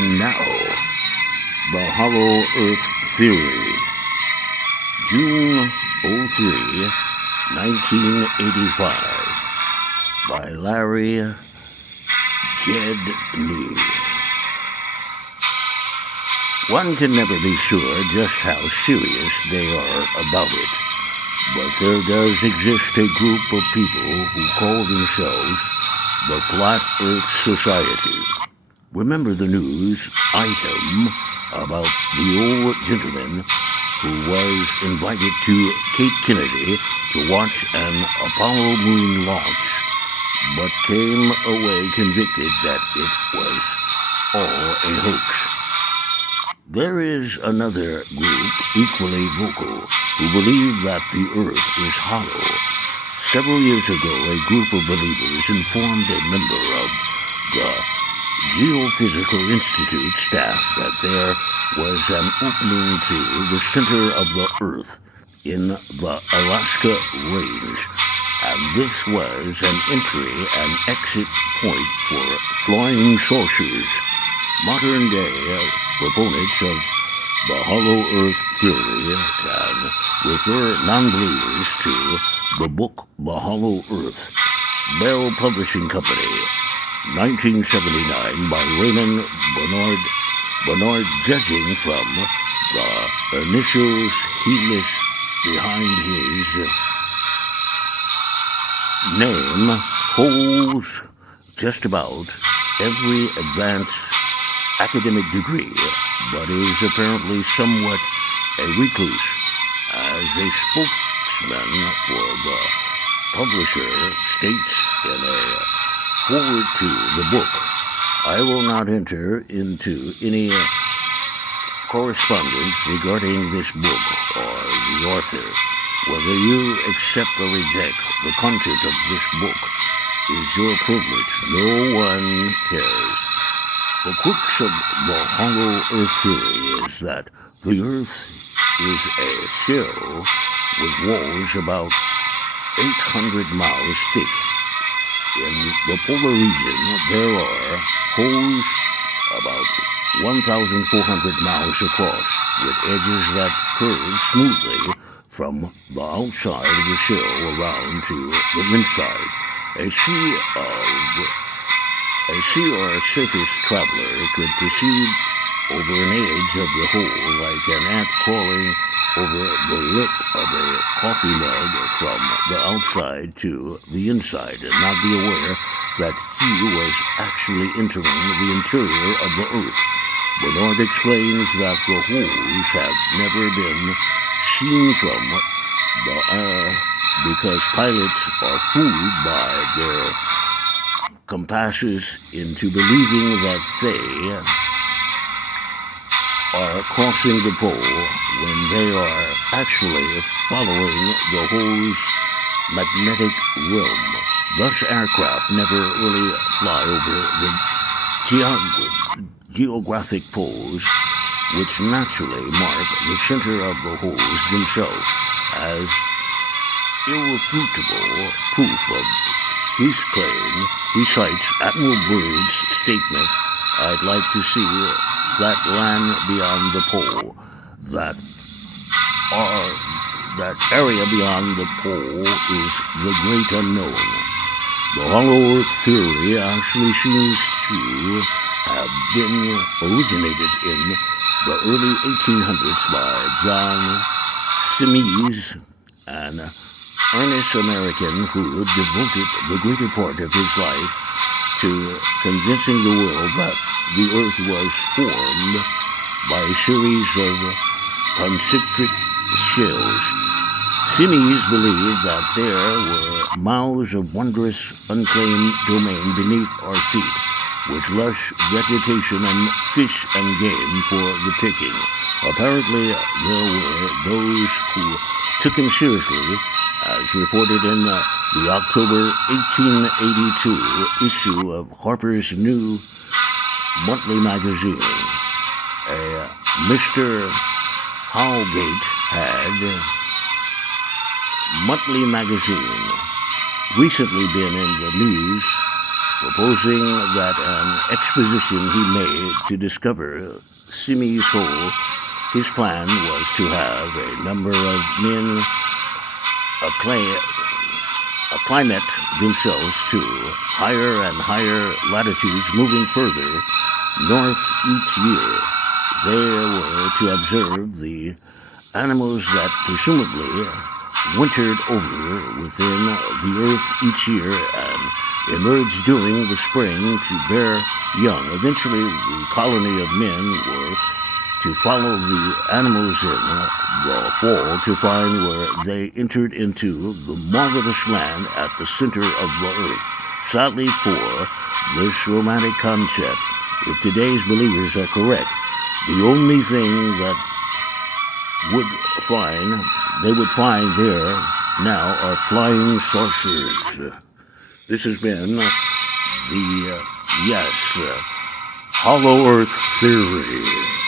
And now, the Hollow Earth Theory, June 03, 1985, by Larry Gedney. One can never be sure just how serious they are about it, but there does exist a group of people who call themselves the Flat Earth Society. Remember the news item about the old gentleman who was invited to Cape Kennedy to watch an Apollo moon launch, but came away convicted that it was all a hoax. There is another group, equally vocal, who believe that the Earth is hollow. Several years ago, a group of believers informed a member of the Geophysical Institute staff that there was an opening to the center of the Earth in the Alaska Range, and this was an entry and exit point for flying saucers. Modern-day proponents of the Hollow Earth Theory can refer non-believers to the book The Hollow Earth, Bell Publishing Company, 1979, by Raymond Bernard, judging from the initials heedless behind his name, holds just about every advanced academic degree, but is apparently somewhat a recluse. As a spokesman for the publisher states in a forward to the book, I will not enter into any correspondence regarding this book or the author. Whether you accept or reject the content of this book is your privilege. No one cares. The crux of the Hollow Earth Theory is that the Earth is a shell with walls about 800 miles thick. In the polar region, there are holes about 1,400 miles across, with edges that curve smoothly from the outside of the shell around to the inside. A sea or surface traveler could proceed over an edge of the hole like an ant crawling over the lip of a coffee mug from the outside to the inside and not be aware that he was actually entering the interior of the Earth. Bernard explains that the holes have never been seen from the air because pilots are fooled by their compasses into believing that they are crossing the pole when they are actually following the hole's magnetic realm. Thus, aircraft never really fly over the geographic poles, which naturally mark the center of the holes themselves, as irrefutable proof of his claim. He cites Admiral Byrd's statement, "I'd like to see that land beyond the pole, that area beyond the pole is the great unknown." The Hollow Earth Theory actually seems to have been originated in the early 1800s by John Simmons, an earnest American who devoted the greater part of his life to convincing the world that the Earth was formed by a series of concentric shells. Simmons believed that there were miles of wondrous unclaimed domain beneath our feet, with lush vegetation and fish and game for the taking. Apparently, there were those who took him seriously, as reported in the October 1882 issue of Harper's New Monthly Magazine. A Mr. Howgate had Monthly Magazine recently been in the news proposing that an expedition he made to discover Simi's hole. His plan was to have a number of men acclimate themselves to higher and higher latitudes, moving further north each year. They were to observe the animals that presumably wintered over within the earth each year and emerged during the spring to bear young. Eventually, the colony of men were to follow the animals in the fall to find where they entered into the marvelous land at the center of the earth. Sadly for this romantic concept, if today's believers are correct, the only thing that they would find there now are flying saucers. This has been the Hollow Earth Theory.